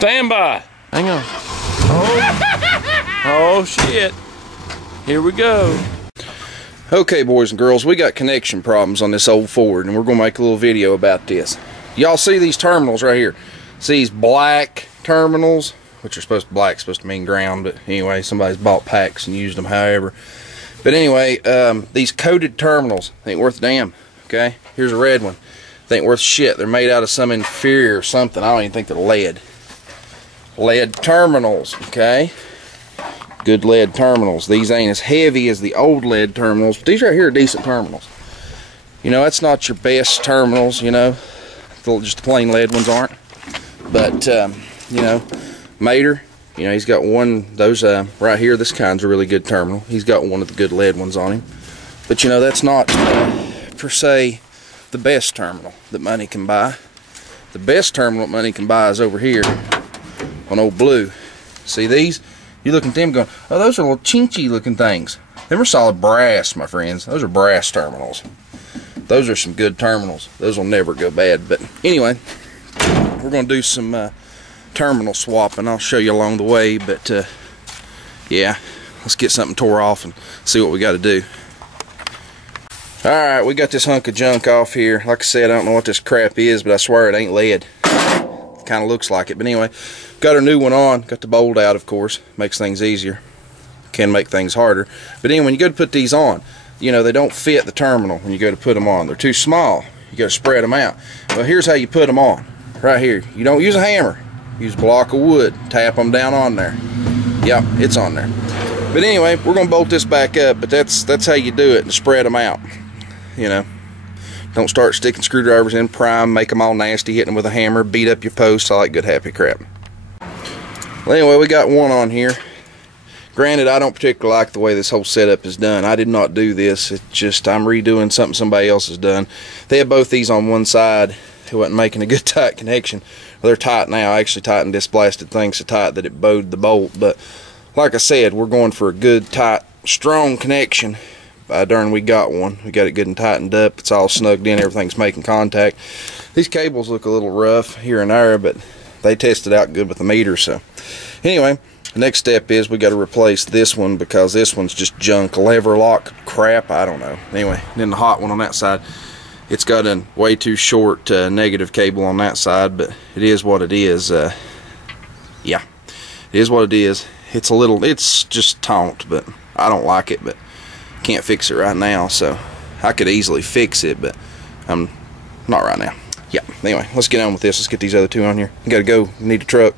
Stand by. Hang on. Oh shit. Here we go. Okay, boys and girls, we got connection problems on this old Ford, and we're going to make a little video about this. Y'all see these terminals right here? See these black terminals, which are supposed to mean ground, but anyway, somebody's bought packs and used them however. But anyway, these coated terminals ain't worth a damn. Okay, here's a red one. They ain't worth shit. They're made out of some inferior something. I don't even think they're lead. Lead terminals, okay? Good lead terminals. These ain't as heavy as the old lead terminals, but these right here are decent terminals. You know, that's not your best terminals, you know. Just the plain lead ones aren't. But, you know, Mater, you know, he's got one, those right here, this kind's a really good terminal. He's got one of the good lead ones on him. But, you know, that's not, per se, the best terminal that money can buy. The best terminal that money can buy is over here on old Blue. See these? You look at them going, oh, those are little chinchy looking things. Them are solid brass, my friends. Those are brass terminals. Those are some good terminals. Those will never go bad. But anyway, we're going to do some terminal swapping. I'll show you along the way. But yeah, let's get something tore off and see what we got to do. Alright, we got this hunk of junk off here. Like I said, I don't know what this crap is, but I swear it ain't lead. It kind of looks like it. But anyway, got our new one on. Got the bolt out, of course. Makes things easier. Can make things harder. But anyway, when you go to put these on, you know, they don't fit the terminal when you go to put them on. They're too small. You got to spread them out. Well, here's how you put them on. Right here. You don't use a hammer. Use a block of wood. Tap them down on there. Yep, it's on there. But anyway, we're going to bolt this back up. But that's how you do it, and spread them out. You know, don't start sticking screwdrivers in prime, make them all nasty, hitting them with a hammer, beat up your posts. I like good happy crap. Well, anyway, we got one on here. Granted, I don't particularly like the way this whole setup is done. I did not do this. It's just I'm redoing something somebody else has done. They had both these on one side. It wasn't making a good tight connection. Well, they're tight now. I actually tightened this blasted thing so tight that it bowed the bolt. But like I said, we're going for a good, tight, strong connection. Darn, we got one. We got it good and tightened up. It's all snugged in. Everything's making contact. These cables look a little rough here and there, but they tested out good with the meter. So anyway, the next step is we got to replace this one because this one's just junk, lever lock crap. I don't know. Anyway, then the hot one on that side, it's got a way too short negative cable on that side, but it is what it is. Yeah, it is what it is. It's just taunt, but I don't like it, but can't fix it right now. So I could easily fix it, but I'm not right now. Yeah, anyway, let's get on with this. Let's get these other two on here. You gotta go. You need a truck.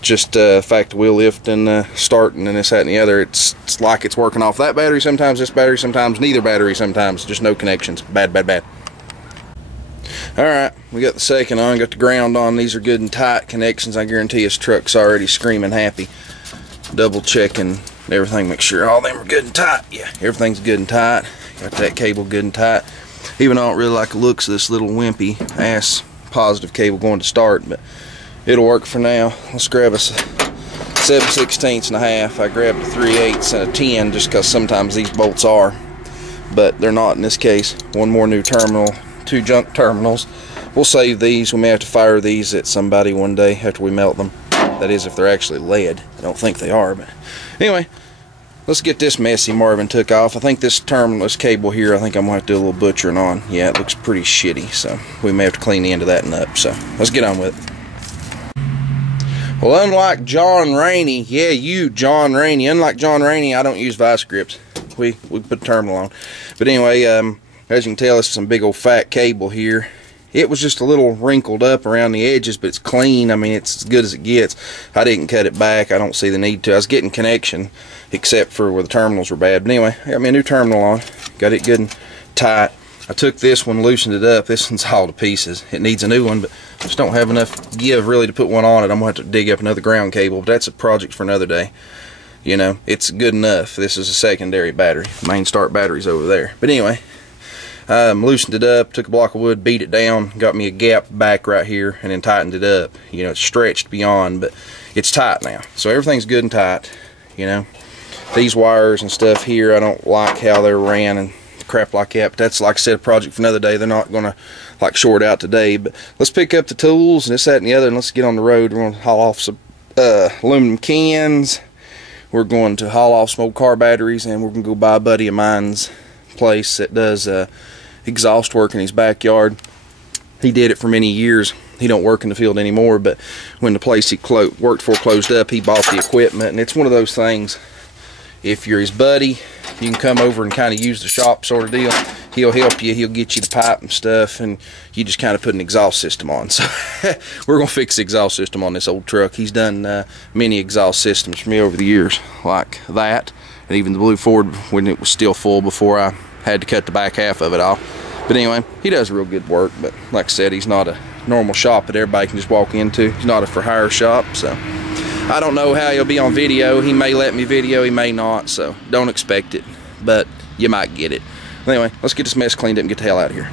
Just fact, the wheel lift and starting and this, that, and the other. It's like it's working off that battery sometimes, this battery sometimes, neither battery sometimes. Just no connections. Bad, bad, bad. Alright, we got the second on, got the ground on. These are good and tight connections. I guarantee this truck's already screaming happy. Double checking everything, make sure all them are good and tight. Yeah, everything's good and tight. Got that cable good and tight. Even though I don't really like the looks of this little wimpy ass positive cable going to start, but it'll work for now. Let's grab us a 7/16 and a half. I grabbed a 3/8 and a 10 just because sometimes these bolts are, but they're not in this case. One more new terminal, two junk terminals. We'll save these. We may have to fire these at somebody one day after we melt them. That is, if they're actually lead. I don't think they are, but anyway, let's get this messy Marvin took off. I think this terminal, this cable here, I think I'm going to have to do a little butchering on. Yeah, it looks pretty shitty, so we may have to clean the end of that and up. So let's get on with it. Well, unlike John Rainey, yeah, you, John Rainey, unlike John Rainey, I don't use vice grips. We put the terminal on. But anyway, as you can tell, it's some big old fat cable here. It was just a little wrinkled up around the edges, but it's clean. I mean, it's as good as it gets. I didn't cut it back. I don't see the need to. I was getting connection, except for where the terminals were bad. But anyway, I got me a new terminal on. Got it good and tight. I took this one, loosened it up. This one's all to pieces. It needs a new one, but I just don't have enough give really to put one on it. I'm going to have to dig up another ground cable, but that's a project for another day. You know, it's good enough. This is a secondary battery. Main start battery's over there. But anyway, loosened it up, took a block of wood, beat it down, got me a gap back right here, and then tightened it up. You know, it's stretched beyond, but it's tight now. So everything's good and tight, you know. These wires and stuff here, I don't like how they're ran and crap like that. But that's, like I said, a project for another day. They're not gonna like short out today. But let's pick up the tools and this, that, and the other, and let's get on the road. We're gonna haul off some aluminum cans. We're going to haul off some old car batteries, and we're gonna go by a buddy of mine's place that does exhaust work in his backyard. He did it for many years. He don't work in the field anymore, but when the place he worked for closed up, he bought the equipment. And it's one of those things, if you're his buddy, you can come over and kind of use the shop sort of deal. He'll help you, he'll get you the pipe and stuff, and you just kind of put an exhaust system on. So we're gonna fix the exhaust system on this old truck. He's done many exhaust systems for me over the years, like that, and even the Blue Ford when it was still full before I had to cut the back half of it off. But anyway, he does real good work. But like I said, he's not a normal shop that everybody can just walk into. He's not a for hire shop, so I don't know how he'll be on video. He may let me video, he may not, so don't expect it, but you might get it. Anyway, let's get this mess cleaned up and get the hell out of here.